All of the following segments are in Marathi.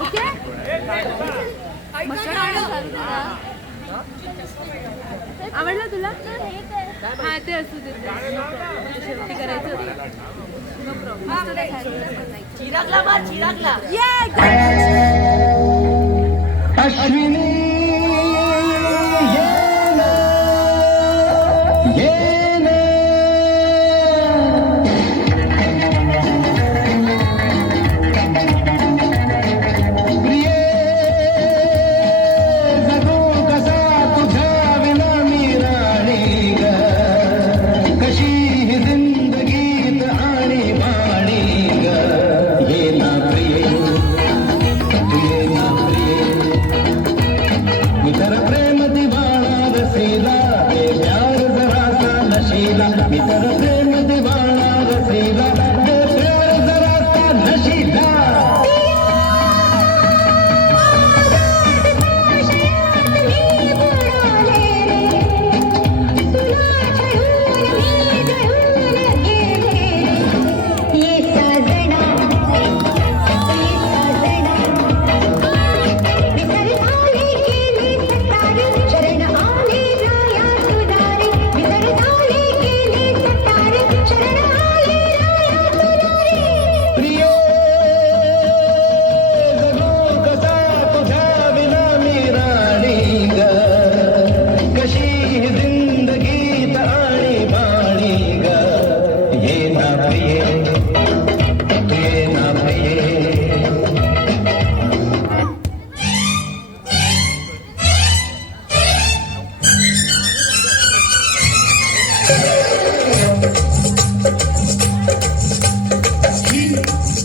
ओके आवडलं तुला? हा ते असू दे शेवटी करायचं अश्विनी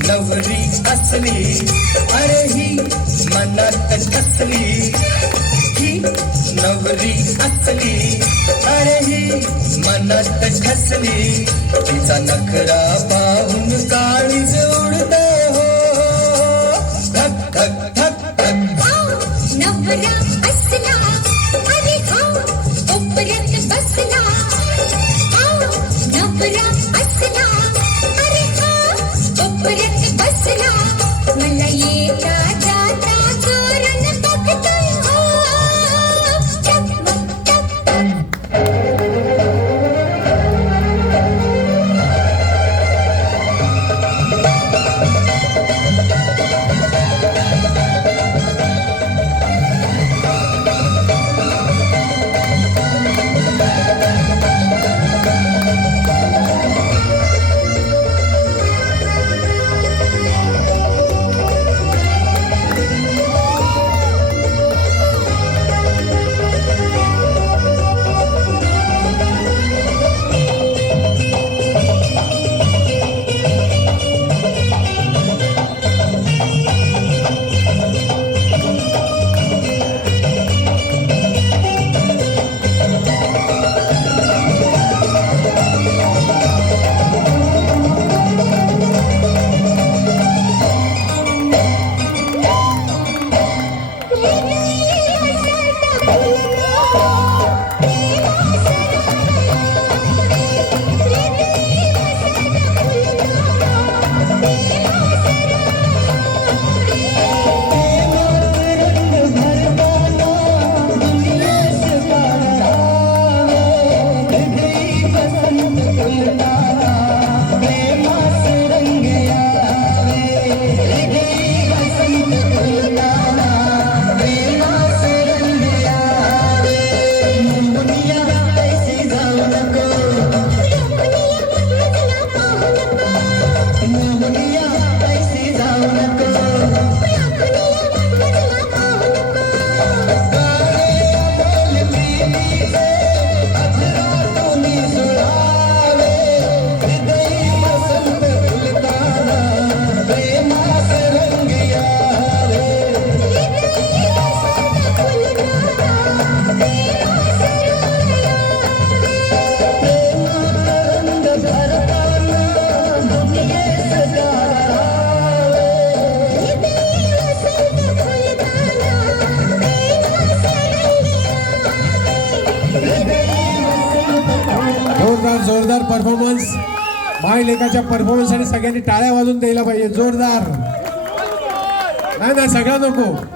नवरी असली अरे ही मनात कसली ही नवरी असली अरे ही मनात खसली तिचा नखरा पाहून काळीज उडत हो धक धक धक धक नवरा असला अरे हा उपरत बसला नवरा असला अरे हा उपरत बसला मला येता जाता चोरण बघतोय हो चकमक चकमक माय लेकाच्या परफॉर्मन्स साठी सगळ्यांनी टाळ्या वाजून द्यायला पाहिजे जोरदार. नाही नाही सगळं नको.